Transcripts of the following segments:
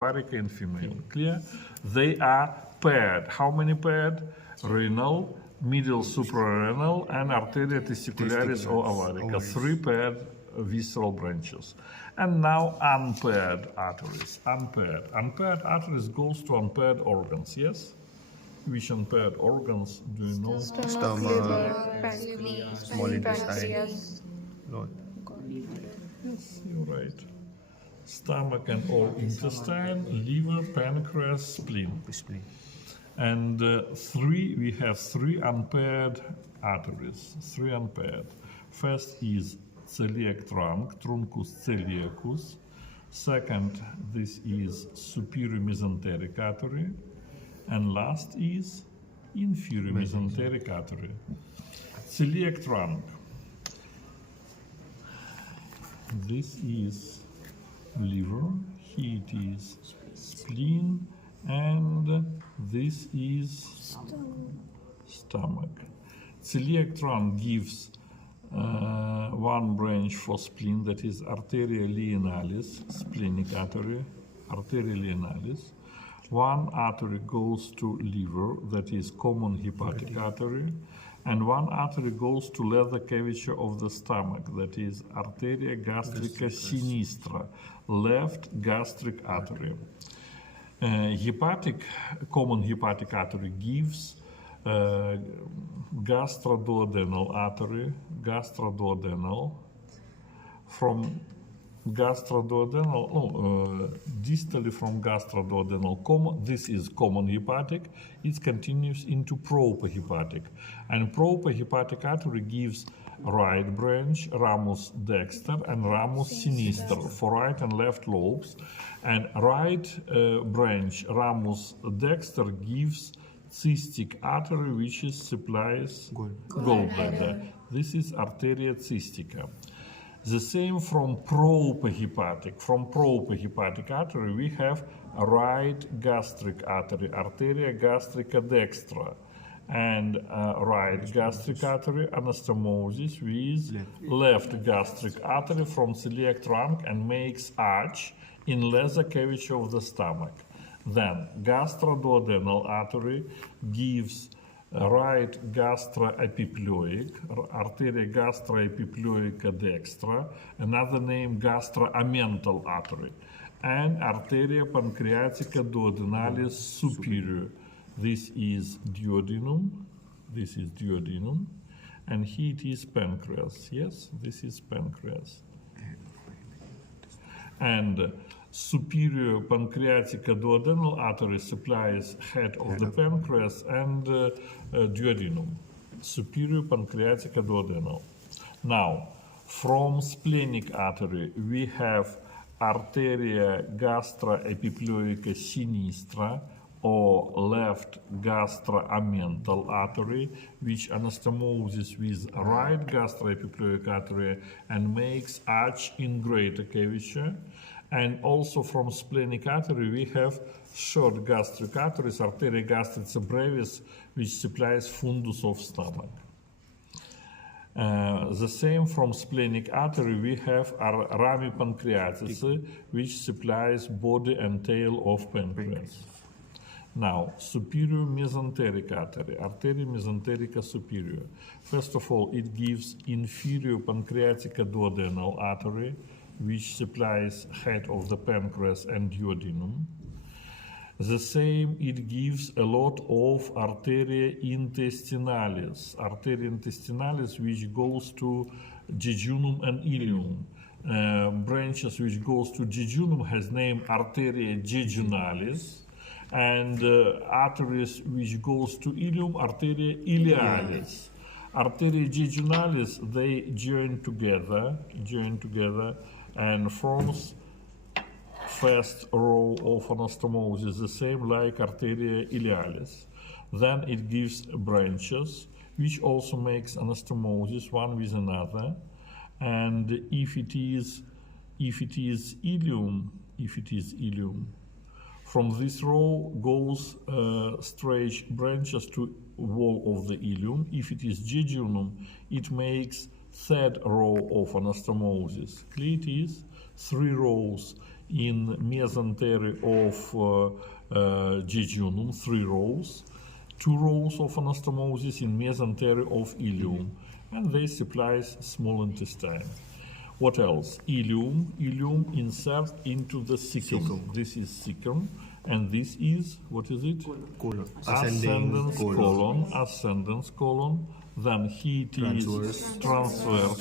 Varica in female. Clear? They are paired. How many paired? Renal, middle suprarenal, and arteria testicularis or ovarica. 3 paired visceral branches. And now unpaired arteries. Unpaired arteries goes to unpaired organs. Yes? Which unpaired organs do you know? Stomach, small intestine. Lord. You're right. Stomach and all intestine, liver, pancreas, spleen. Spleen. And we have 3 unpaired arteries. 3 unpaired. First is celiac trunk, truncus celiacus. Second, this is superior mesenteric artery. And last is inferior mesenteric artery. Celiac trunk. This is liver, here it is spleen, and this is stomach. Celiac trunk gives one branch for spleen, that is arteria lienalis, splenic artery, arteria lienalis. One artery goes to liver, that is common hepatic artery, and one artery goes to leather cavity of the stomach, that is arteria gastrica sinistra, left gastric artery. Common hepatic artery gives gastroduodenal artery, from distally from gastroduodenal, this is common hepatic, it continues into propahepatic. And propahepatic artery gives right branch, ramus dexter, and ramus sinister for right and left lobes. And right branch, ramus dexter, gives cystic artery, which supplies gallbladder. This is arteria cystica. The same from propahepatic. From propahepatic artery, we have a right gastric artery, arteria gastrica dextra, and right gastric artery anastomosis with left gastric artery from celiac trunk and makes arch in leather cavity of the stomach. Then gastroduodenal artery gives right gastroepiploic, arteria gastroepiploica dextra, another name gastroamental artery, and arteria pancreatica duodenalis superior. This is duodenum, and here it is pancreas. Yes, this is pancreas. And superior pancreatica duodenal artery supplies head of the pancreas and duodenum. Superior pancreatica duodenal. Now, from splenic artery, we have arteria gastroepiploica sinistra, or left gastroamental artery, which anastomoses with right gastroepiploic artery and makes arch in greater cavity. And also from splenic artery, we have short gastric arteries, arteria gastrica brevis, which supplies fundus of stomach. The same from splenic artery, we have rami pancreatis, which supplies body and tail of pancreas. Now, superior mesenteric artery, arteria mesenterica superior. First of all, it gives inferior pancreatica duodenal artery, which supplies head of the pancreas and duodenum. The same, it gives a lot of arteria intestinalis, which goes to jejunum and ileum. Branches which goes to jejunum has name arteria jejunalis, and arteries which goes to ileum, arteria ilealis. Arteria jejunalis, they join together and forms first row of anastomosis, the same like arteria ilealis. Then it gives branches, which also makes anastomosis one with another. And if it is ileum, from this row goes straight branches to wall of the ileum. If it is jejunum, it makes third row of anastomosis. Clear it is 3 rows in mesentery of jejunum, 3 rows, 2 rows of anastomosis in mesentery of ileum, and they supplies small intestine. What else? Ileum. Ileum insert into the cecum. This is cecum, and this is, what is it? Colon. Ascendens colon. Ascendens colon. Then it is transverse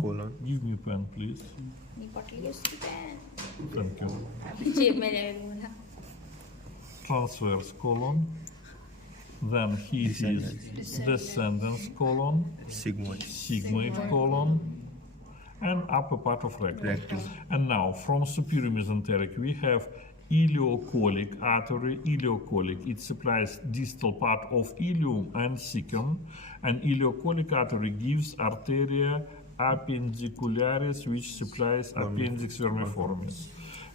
colon. Give me pen, please. Thank you. Transverse colon. Then it is descendens colon. Sigmoid colon. And upper part of rectum. And now, from superior mesenteric, we have ileocolic artery. Ileocolic, it supplies distal part of ileum and cecum, and ileocolic artery gives arteria appendicularis, which supplies appendix vermiformis.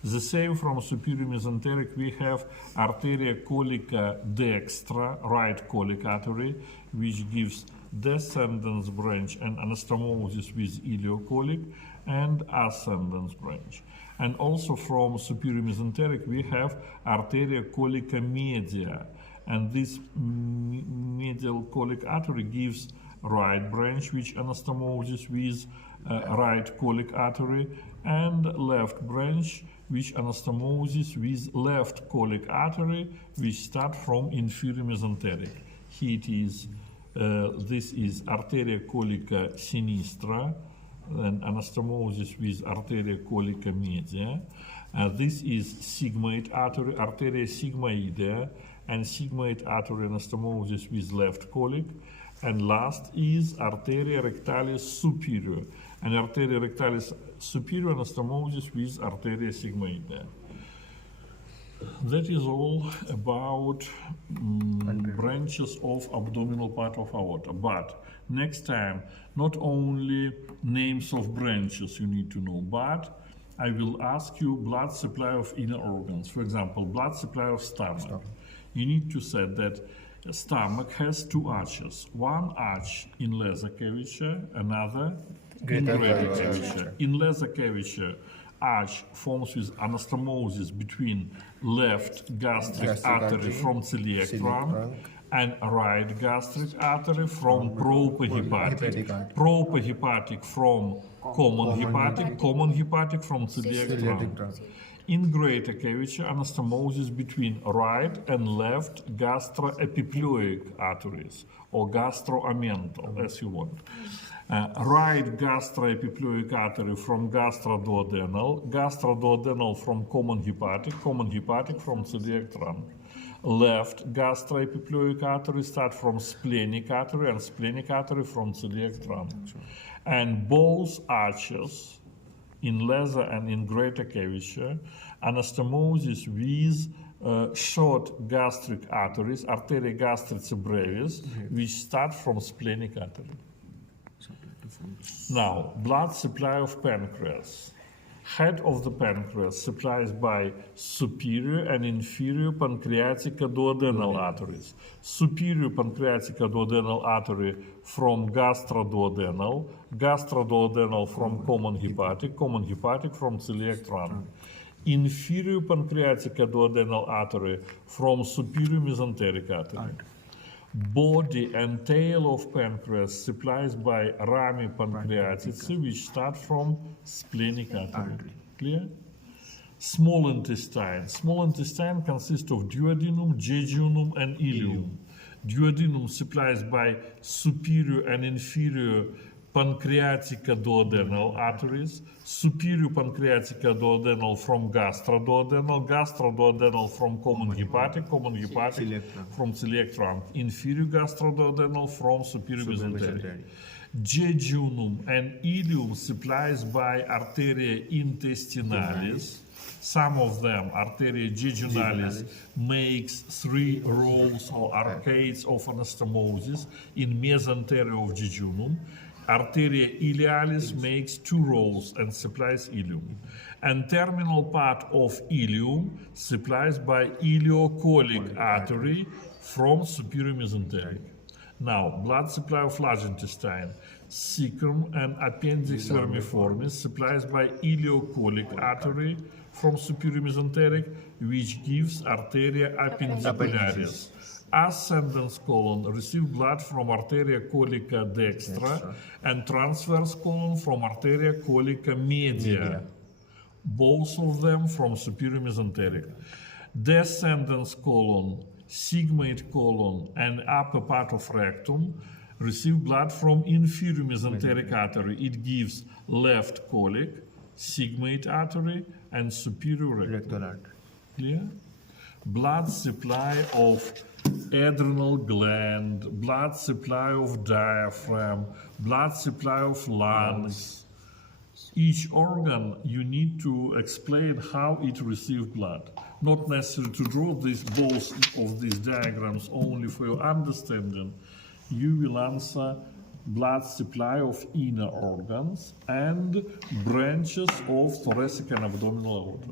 The same from superior mesenteric, we have arteria colica dextra, right colic artery, which gives descendens branch and anastomosis with ileocolic, and ascendens branch. And also from superior mesenteric, we have arteria colica media, and this medial colic artery gives right branch, which anastomosis with right colic artery, and left branch, which anastomosis with left colic artery, which start from inferior mesenteric. Here it is. This is arteria colica sinistra, and anastomosis with arteria colica media. This is sigmoid artery, arteria sigmoidea, and sigmoid artery anastomosis with left colic. And last is arteria rectalis superior, and arteria rectalis superior anastomosis with arteria sigmoidea. That is all about branches of abdominal part of aorta. But next time, not only names of branches you need to know, but I will ask you blood supply of inner organs. For example, blood supply of stomach. You need to say that stomach has 2 arches. One arch in lesser curvature, another in greater curvature. In lesser curvature, arch forms with anastomosis between left gastric artery from celiac trunk and right gastric artery from proper hepatic. Proper hepatic from common hepatic from celiac trunk. In greater curvature, anastomosis between right and left gastroepiploic arteries, or gastroamental, as you want. Right gastroepiploic artery from gastroduodenal from common hepatic from celiac trunk. Left gastroepiploic artery start from splenic artery, and splenic artery from celiac trunk. And both arches, in lesser and in greater curvature, anastomosis with short gastric arteries, arteria gastrica brevis, which start from splenic artery. Now, blood supply of pancreas. Head of the pancreas supplies by superior and inferior pancreatic duodenal arteries. Superior pancreatic duodenal artery from gastroduodenal, gastroduodenal from common hepatic from celiac trunk. Inferior pancreatic duodenal artery from superior mesenteric artery. Body and tail of pancreas supplies by rami pancreatici, which start from splenic artery. Clear? Small intestine. Small intestine consists of duodenum, jejunum, and ileum. Duodenum supplies by superior and inferior pancreatic duodenal arteries, superior pancreatic duodenal from gastroduodenal, gastroduodenal from common hepatic from celiac trunk, inferior gastroduodenal from superior mesenteric. Jejunum and ileum supplies by arteria intestinalis. Some of them, arteria jejunalis, makes 3 rows or arcades of anastomosis in mesentery of jejunum. Arteria ilealis makes 2 rows and supplies ileum. And terminal part of ileum supplies by ileocolic artery from superior mesenteric. Now, blood supply of large intestine. Cecum and appendix vermiformis supplies by ileocolic artery from superior mesenteric, which gives arteria appendicularis. Ascendens colon receive blood from arteria colica dextra and transverse colon from arteria colica media. Both of them from superior mesenteric. Descendens colon, sigmoid colon, and upper part of rectum receive blood from inferior mesenteric artery. It gives left colic, sigmoid artery, and superior rectum. Rectal artery. Clear? Blood supply of adrenal gland, blood supply of diaphragm, blood supply of lungs. Each organ, you need to explain how it receives blood. Not necessary to draw both of these diagrams only for your understanding. You will answer blood supply of inner organs and branches of thoracic and abdominal aorta.